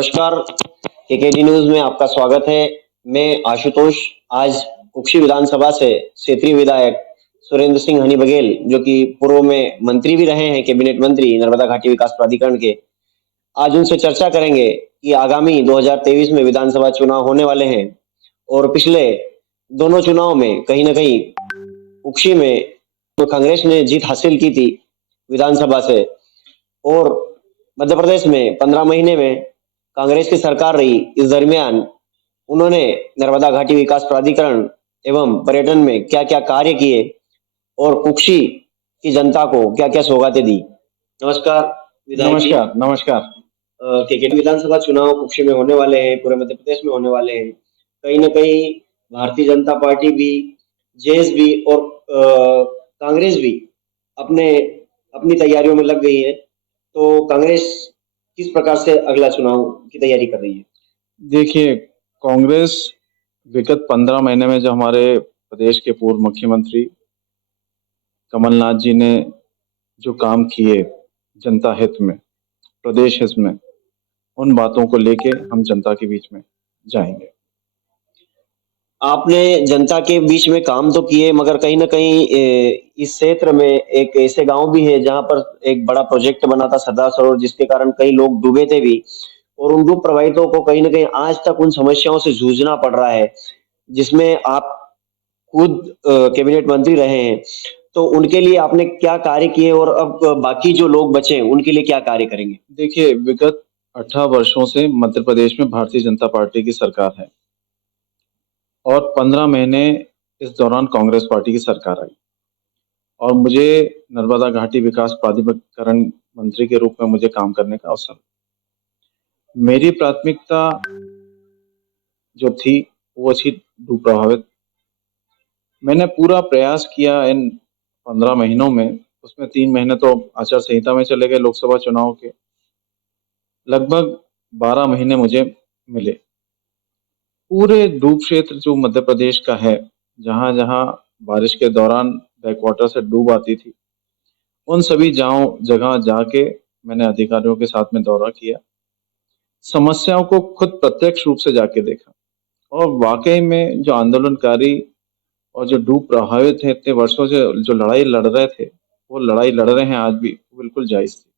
नमस्कार, KKD news में आपका स्वागत है। मैं आशुतोष आज कुक्षी विधानसभा से क्षेत्रीय विधायक सुरेंद्र सिंह हनी बघेल, जो कि पूर्व में मंत्री भी रहे हैं, कैबिनेट मंत्री नर्मदा घाटी विकास प्राधिकरण के, आज उनसे चर्चा करेंगे कि आगामी 2023 में विधानसभा चुनाव होने वाले हैं और पिछले दोनों चुनाव में कहीं न कहीं कुक्षी में तो कांग्रेस ने जीत हासिल की थी विधानसभा से, और मध्य प्रदेश में 15 महीने में कांग्रेस की सरकार रही। इस दरमियान उन्होंने नर्मदा घाटी विकास प्राधिकरण एवं पर्यटन में क्या-क्या कार्य किए और कुक्षी की जनता को क्या-क्या सौगातें दी। नमस्कार विधायक जी। नमस्कार, नमस्कार। केकेडी विधानसभा चुनाव कुक्षी में होने वाले हैं, पूरे मध्य प्रदेश में होने वाले हैं। कहीं न कहीं भारतीय जनता पार्टी भी, जेएस भी और कांग्रेस भी अपनी तैयारियों में लग गई है। तो कांग्रेस किस प्रकार से अगला चुनाव की तैयारी कर रही है? देखिए, कांग्रेस विगत 15 महीने में जो हमारे प्रदेश के पूर्व मुख्यमंत्री कमलनाथ जी ने जो काम किए जनता हित में, प्रदेश हित में, उन बातों को लेके हम जनता के बीच में जाएंगे। आपने जनता के बीच में काम तो किए, मगर कहीं न कहीं इस क्षेत्र में एक ऐसे गाँव भी है जहाँ पर एक बड़ा प्रोजेक्ट बना था सरदार सरोवर, जिसके कारण कई लोग डूबे थे भी, और उन डूब प्रभावितों को कहीं न कहीं आज तक उन समस्याओं से जूझना पड़ रहा है, जिसमें आप खुद कैबिनेट मंत्री रहे हैं। तो उनके लिए आपने क्या कार्य किए और अब बाकी जो लोग बचे हैं, उनके लिए क्या कार्य करेंगे? देखिए, विगत 18 वर्षों से मध्य प्रदेश में भारतीय जनता पार्टी की सरकार है और 15 महीने इस दौरान कांग्रेस पार्टी की सरकार आई और मुझे नर्मदा घाटी विकास प्राधिकरण मंत्री के रूप में मुझे काम करने का अवसर। मेरी प्राथमिकता जो थी वो थी डूब प्रभावित। मैंने पूरा प्रयास किया इन 15 महीनों में, उसमें 3 महीने तो आचार संहिता में चले गए लोकसभा चुनाव के। लगभग 12 महीने मुझे मिले। पूरे डूब क्षेत्र जो मध्य प्रदेश का है, जहाँ-जहाँ बारिश के दौरान बैकवाटर से डूब आती थी, उन सभी जगह जाके मैंने अधिकारियों के साथ में दौरा किया। समस्याओं को खुद प्रत्यक्ष रूप से जाके देखा और वाक़ई में जो आंदोलनकारी और जो डूब प्रभावित थे, इतने वर्षों से जो लड़ाई लड़ रहे थे, वो लड़ाई लड़ रहे हैं आज भी, बिल्कुल जायज़ थी।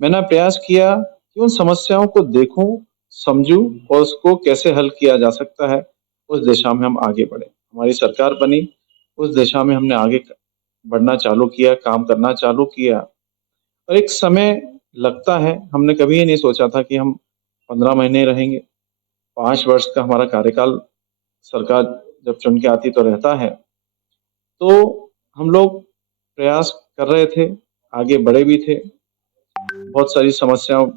मैंने प्रयास किया कि उन समस्याओं को देखूं, समझूं और उसको कैसे हल किया जा सकता है, उस दिशा में हम आगे बढ़े। हमारी सरकार बनी, उस दिशा में हमने आगे बढ़ना चालू किया, काम करना चालू किया और एक समय लगता है, हमने कभी नहीं सोचा था कि हम 15 महीने रहेंगे। 5 वर्ष का हमारा कार्यकाल सरकार जब चुन के आती तो रहता है। तो हम लोग प्रयास कर रहे थे, आगे बढ़े भी थे। बहुत सारी समस्याओं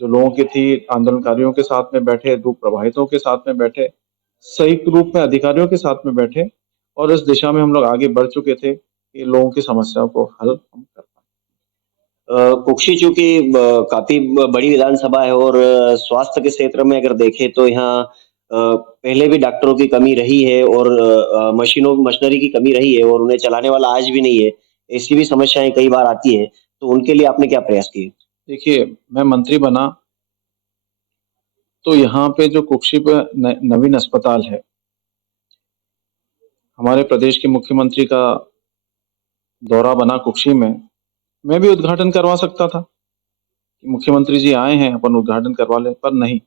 जो लोगों की थी, आंदोलनकारियों के साथ में बैठे, डूब प्रभावितों के साथ में बैठे, संयुक्त रूप में अधिकारियों के साथ में बैठे और इस दिशा में हम लोग आगे बढ़ चुके थे कि लोगों की समस्याओं को हल हम कर पाएँ। कुक्षी चूँकि काफ़ी बड़ी विधानसभा है और स्वास्थ्य के क्षेत्र में अगर देखें तो यहाँ पहले भी डॉक्टरों की कमी रही है और मशीनरी की कमी रही है और उन्हें चलाने वाला आज भी नहीं है। ऐसी भी समस्याएँ कई बार आती हैं, तो उनके लिए आपने क्या प्रयास किए? देखिए, मैं मंत्री बना तो यहाँ पे जो कुक्षी पे नवीन अस्पताल है, हमारे प्रदेश के मुख्यमंत्री का दौरा बना कुक्षी में, मैं भी उद्घाटन करवा सकता था कि मुख्यमंत्री जी आए हैं, अपन उद्घाटन करवा लें, पर नहीं।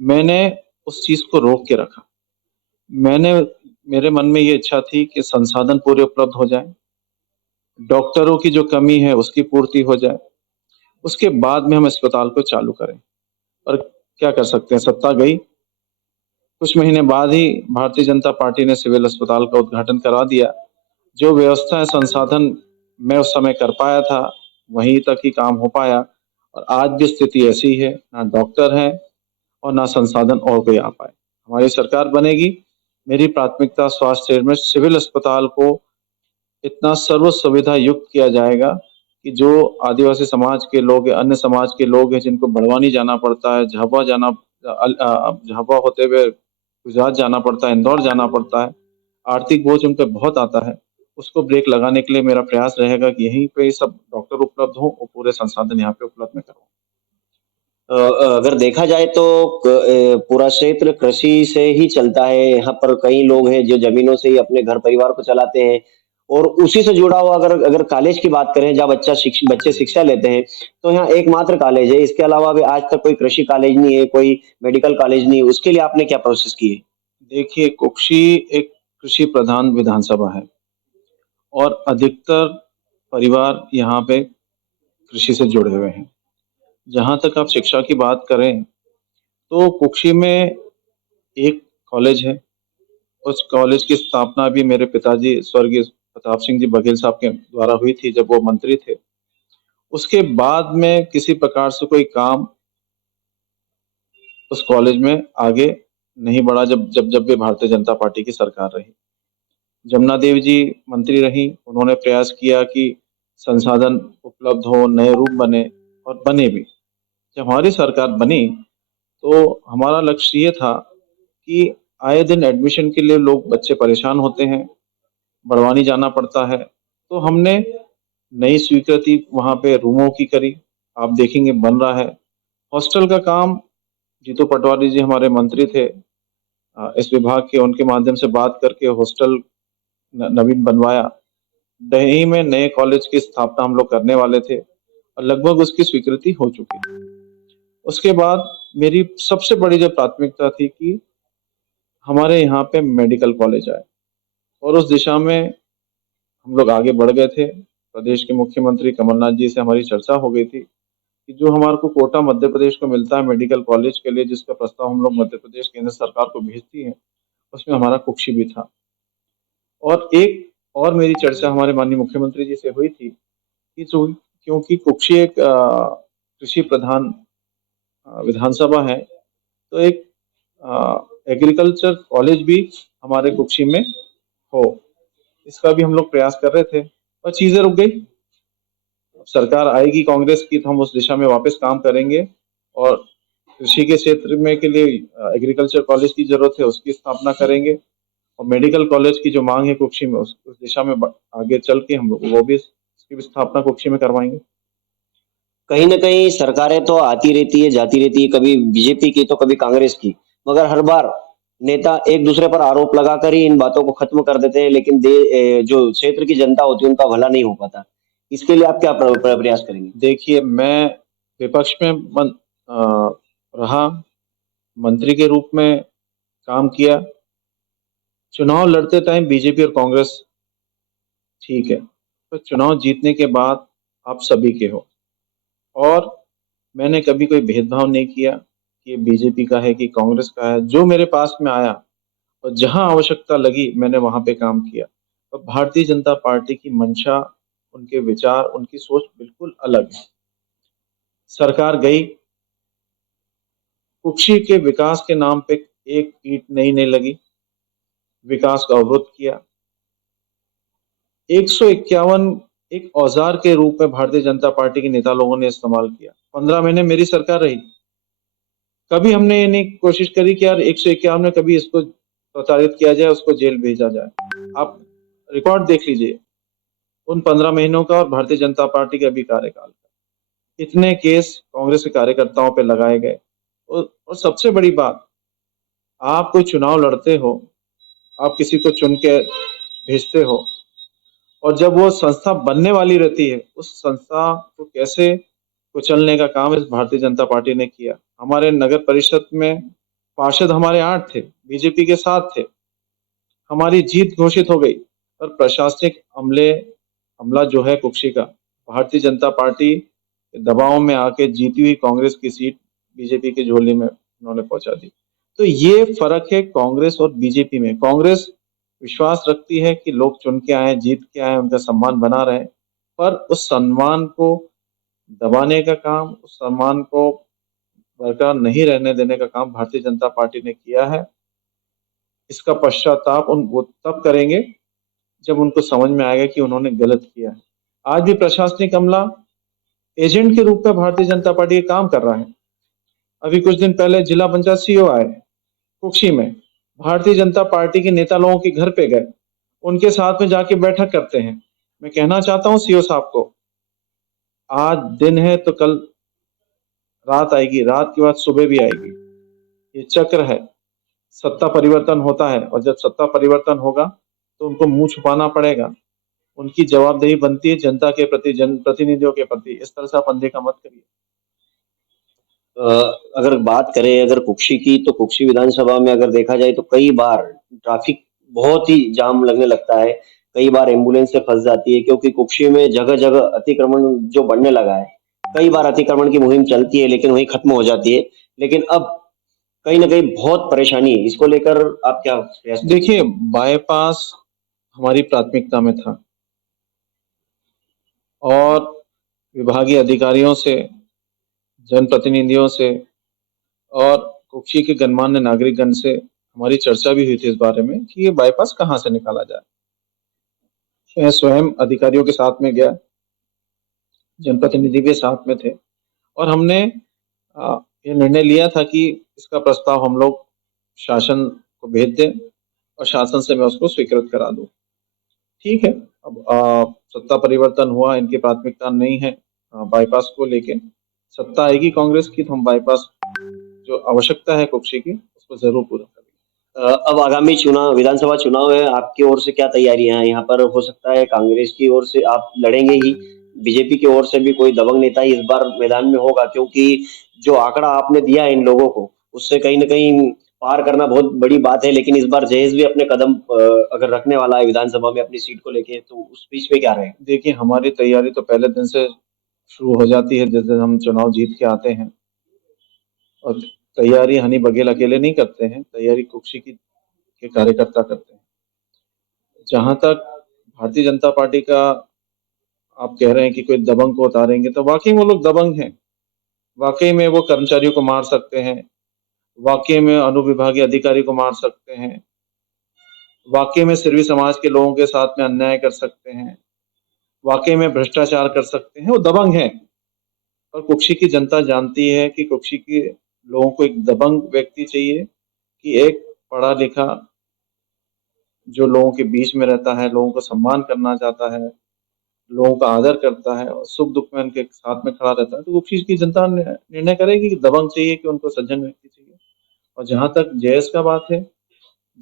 मैंने उस चीज़ को रोक के रखा। मैंने मेरे मन में ये इच्छा थी कि संसाधन पूरे उपलब्ध हो जाएँ, डॉक्टरों की जो कमी है उसकी पूर्ति हो जाए, उसके बाद में हम अस्पताल को चालू करें। पर क्या कर सकते हैं, सत्ता गई। कुछ महीने बाद ही भारतीय जनता पार्टी ने सिविल अस्पताल का उद्घाटन करा दिया। जो व्यवस्था है, संसाधन मैं उस समय कर पाया था, वहीं तक ही काम हो पाया और आज भी स्थिति ऐसी है, ना डॉक्टर हैं और ना संसाधन और कोई आ पाए। हमारी सरकार बनेगी, मेरी प्राथमिकता स्वास्थ्य क्षेत्र में सिविल अस्पताल को इतना सर्व सुविधा युक्त किया जाएगा कि जो आदिवासी समाज के लोग हैं, अन्य समाज के लोग हैं, जिनको बड़वानी जाना पड़ता है, झाबुआ होते हुए गुजरात जाना पड़ता है, इंदौर जाना पड़ता है, आर्थिक बोझ उन पे बहुत आता है। उसको ब्रेक लगाने के लिए मेरा प्रयास रहेगा कि यहीं पे सब डॉक्टर उपलब्ध हों और पूरे संसाधन यहाँ पे उपलब्ध मैं करवाऊँ। अगर देखा जाए तो पूरा क्षेत्र कृषि से ही चलता है। यहाँ पर कई लोग हैं जो ज़मीनों से ही अपने घर परिवार को चलाते हैं और उसी से जुड़ा हुआ अगर अगर कॉलेज की बात करें जहाँ बच्चे शिक्षा लेते हैं, तो यहाँ एकमात्र कॉलेज है। इसके अलावा भी आज तक कोई कृषि कॉलेज नहीं है, कोई मेडिकल कॉलेज नहीं है। उसके लिए आपने क्या प्रोसेस की है? देखिए, कुक्षी एक कृषि प्रधान विधानसभा है और अधिकतर परिवार यहाँ पे कृषि से जुड़े हुए हैं। जहाँ तक आप शिक्षा की बात करें, तो कुक्षी में एक कॉलेज है। उस कॉलेज की स्थापना भी मेरे पिताजी स्वर्गीय प्रताप सिंह जी बघेल साहब के द्वारा हुई थी जब वो मंत्री थे। उसके बाद में किसी प्रकार से कोई काम उस कॉलेज में आगे नहीं बढ़ा जब भी भारतीय जनता पार्टी की सरकार रही। जमुना देवी जी मंत्री रहीं, उन्होंने प्रयास किया कि संसाधन उपलब्ध हो, नए रूप बने और बने भी। जब हमारी सरकार बनी, तो हमारा लक्ष्य ये था कि आए दिन एडमिशन के लिए लोग बच्चे परेशान होते हैं, बड़वानी जाना पड़ता है। तो हमने नई स्वीकृति वहाँ पे रूमों की करी, आप देखेंगे बन रहा है। हॉस्टल का काम जीतू पटवारी जी हमारे मंत्री थे इस विभाग के, उनके माध्यम से बात करके हॉस्टल नवीन बनवाया। दही में नए कॉलेज की स्थापना हम लोग करने वाले थे और लगभग उसकी स्वीकृति हो चुकी है। उसके बाद मेरी सबसे बड़ी जो प्राथमिकता थी कि हमारे यहाँ पे मेडिकल कॉलेज आए और उस दिशा में हम लोग आगे बढ़ गए थे। प्रदेश के मुख्यमंत्री कमलनाथ जी से हमारी चर्चा हो गई थी कि जो हमारे को कोटा मध्य प्रदेश को मिलता है मेडिकल कॉलेज के लिए, जिसका प्रस्ताव हम लोग मध्य प्रदेश केंद्र सरकार को भेजती है, उसमें हमारा कुक्षी भी था। और एक और मेरी चर्चा हमारे माननीय मुख्यमंत्री जी से हुई थी कि जो क्योंकि कुक्षी एक कृषि प्रधान विधानसभा है, तो एक एग्रीकल्चर कॉलेज भी हमारे कुक्षी में हो, इसका भी हम लोग प्रयास कर रहे थे और चीजें रुक गई। सरकार आएगी कांग्रेस की तो हम उस दिशा में वापस काम करेंगे और कृषि के क्षेत्र में के लिए एग्रीकल्चर कॉलेज की जरूरत है, उसकी स्थापना करेंगे और मेडिकल कॉलेज की जो मांग है कुक्षी में उस दिशा में आगे चल के हम लोग वो भी इसकी भी स्थापना कुक्षी में करवाएंगे। कहीं न कहीं सरकारें तो आती रहती है, जाती रहती है, कभी बीजेपी की तो कभी कांग्रेस की। मगर हर बार नेता एक-दूसरे पर आरोप लगाकर ही इन बातों को खत्म कर देते हैं, लेकिन जो क्षेत्र की जनता होती है, उनका भला नहीं हो पाता। इसके लिए आप क्या प्रयास करेंगे? देखिए, मैं विपक्ष में रहा, मंत्री के रूप में काम किया। चुनाव लड़ते टाइम बीजेपी और कांग्रेस ठीक है, तो चुनाव जीतने के बाद आप सभी के हो और मैंने कभी कोई भेदभाव नहीं किया कि ये बीजेपी का है कि कांग्रेस का है। जो मेरे पास में आया और जहां आवश्यकता लगी मैंने वहां पे काम किया। और भारतीय जनता पार्टी की मंशा, उनके विचार, उनकी सोच बिल्कुल अलग है। सरकार गई, कुक्षी के विकास के नाम पे एक ईंट नहीं लगी, विकास का अवरुद्ध किया। 151 एक औजार के रूप में भारतीय जनता पार्टी के नेता लोगों ने इस्तेमाल किया। 15 महीने मेरी सरकार रही, कभी हमने ये नहीं कोशिश करी कि यार 151 में कभी इसको प्रताड़ित किया जाए, उसको जेल भेजा जाए। आप रिकॉर्ड देख लीजिए उन 15 महीनों का और भारतीय जनता पार्टी के अभी कार्यकाल का। इतने केस कांग्रेस के कार्यकर्ताओं पे लगाए गए और सबसे बड़ी बात, आप कोई चुनाव लड़ते हो, आप किसी को चुन के भेजते हो और जब वो संस्था बनने वाली रहती है, उस संस्था को कैसे कुचलने का काम इस भारतीय जनता पार्टी ने किया। हमारे नगर परिषद में पार्षद हमारे 8 थे, बीजेपी के 7 थे। हमारी जीत घोषित हो गई पर प्रशासनिक अमला जो है कुक्षी का, भारतीय जनता पार्टी के दबाव में आके जीती हुई कांग्रेस की सीट बीजेपी की झोली में उन्होंने पहुंचा दी। तो ये फर्क है कांग्रेस और बीजेपी में। कांग्रेस विश्वास रखती है कि लोग चुन के आए, जीत के आए, उनका सम्मान बना रहे, पर उस सम्मान को दबाने का काम, उस सम्मान को बरकरार नहीं रहने देने का काम भारतीय जनता पार्टी ने किया है। इसका पश्चाताप वो तब करेंगे जब उनको समझ में आएगा कि उन्होंने गलत किया है। आज भी प्रशासनिक अमला एजेंट के रूप में भारतीय जनता पार्टी का काम कर रहा है। अभी कुछ दिन पहले जिला पंचायत सीईओ आए कुक्षी में, भारतीय जनता पार्टी के नेता लोगों के घर पे गए, उनके साथ में जाके बैठक करते हैं। मैं कहना चाहता हूं सीईओ साहब को, आज दिन है तो कल रात आएगी, रात के बाद सुबह भी आएगी। ये चक्र है। सत्ता परिवर्तन होता है और जब सत्ता परिवर्तन होगा तो उनको मुंह छुपाना पड़ेगा। उनकी जवाबदेही बनती है जनता के प्रति, जनप्रतिनिधियों के प्रति। इस तरह से आप अनदेखा मत करिए। अगर बात करें अगर कुक्षी की, तो कुक्षी विधानसभा में अगर देखा जाए तो कई बार ट्रैफिक बहुत ही जाम लगने लगता है। कई बार एम्बुलेंस से फंस जाती है क्योंकि कुक्षी में जगह जगह अतिक्रमण जो बढ़ने लगा है। कई बार अतिक्रमण की मुहिम चलती है लेकिन वही खत्म हो जाती है। लेकिन अब कहीं ना कहीं बहुत परेशानी है, इसको लेकर आप क्या प्रयास करेंगे? देखिए, बाईपास हमारी प्राथमिकता में था और विभागीय अधिकारियों से, जनप्रतिनिधियों से और कुक्षी के गणमान्य नागरिकगण से हमारी चर्चा भी हुई थी इस बारे में कि ये बाईपास कहाँ से निकाला जाए। मैं स्वयं अधिकारियों के साथ में गया, जनप्रतिनिधि भी साथ में थे और हमने ये निर्णय लिया था कि इसका प्रस्ताव हम लोग शासन को भेज दें और शासन से मैं उसको स्वीकृत करा दूं। ठीक है, अब सत्ता परिवर्तन हुआ, इनकी प्राथमिकता नहीं है बाईपास को लेके। सत्ता आएगी कांग्रेस की तो हम बाईपास जो आवश्यकता है कुक्षी की उसको जरूर पूरा करेंगे। अब आगामी चुनाव, विधानसभा चुनाव है, आपकी ओर से क्या तैयारियां हैं? यहाँ पर हो सकता है कांग्रेस की ओर से आप लड़ेंगे ही, बीजेपी की ओर से भी कोई दबंग नेता ही इस बार मैदान में होगा, क्योंकि जो आंकड़ा आपने दिया है इन लोगों को, उससे कहीं न कहीं पार करना बहुत बड़ी बात है। लेकिन इस बार जहेश भी अपने कदम अगर रखने वाला है विधानसभा में अपनी सीट को लेके, तो उस बीच में क्या रहेगा? देखिए, हमारी तैयारी तो पहले दिन से शुरू हो जाती है जिस दिन हम चुनाव जीत के आते हैं। और तैयारी हनी बघेल अकेले नहीं करते हैं, तैयारी कुक्षी की के कार्यकर्ता करते हैं। जहां तक भारतीय जनता पार्टी का आप कह रहे हैं कि कोई दबंग को उतारेंगे, तो वाकई वो लोग दबंग हैं। वाकई में वो कर्मचारियों को मार सकते हैं, वाकई में अनुविभागीय अधिकारी को मार सकते हैं, वाकई में सिरवी समाज के लोगों के साथ में अन्याय कर सकते हैं, वाकई में भ्रष्टाचार कर सकते हैं। वो दबंग हैं और कुक्षी की जनता जानती है कि कुक्षी के लोगों को एक दबंग व्यक्ति चाहिए, कि एक पढ़ा लिखा जो लोगों के बीच में रहता है, लोगों को सम्मान करना चाहता है, लोगों का आदर करता है और सुख दुख में उनके साथ में खड़ा रहता है। तो कुक्षी की जनता निर्णय करेगी कि दबंग चाहिए कि उनको सज्जन व्यक्ति चाहिए। और जहां तक जयेश का बात है,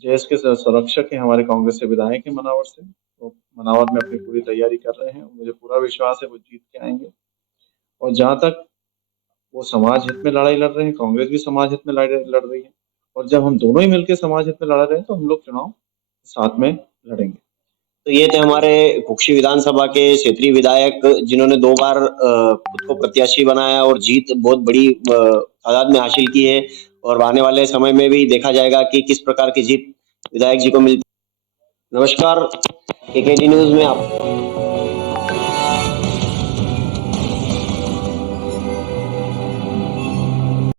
जयेश के संरक्षक हैं हमारे कांग्रेस से विधायक हैं मनावर से। वो मनावर में अपनी पूरी तैयारी कर रहे हैं, मुझे पूरा विश्वास है वो जीत के आएंगे। और जहां तक वो समाज हित में लड़ाई लड़ रहे हैं, कांग्रेस भी समाज हित में लड़ रही है। और जब हम दोनों ही मिलकर समाज हित में लड़ रहे हैं तो हम लोग चुनाव साथ में लड़ेंगे। तो ये थे हमारे कुक्षी विधानसभा के क्षेत्रीय विधायक, जिन्होंने 2 बार खुद को प्रत्याशी बनाया और जीत बहुत बड़ी तादाद में हासिल की है। और आने वाले समय में भी देखा जाएगा कि किस प्रकार की जीत विधायक जी को मिलती है। नमस्कार, केकेडी न्यूज़ में आप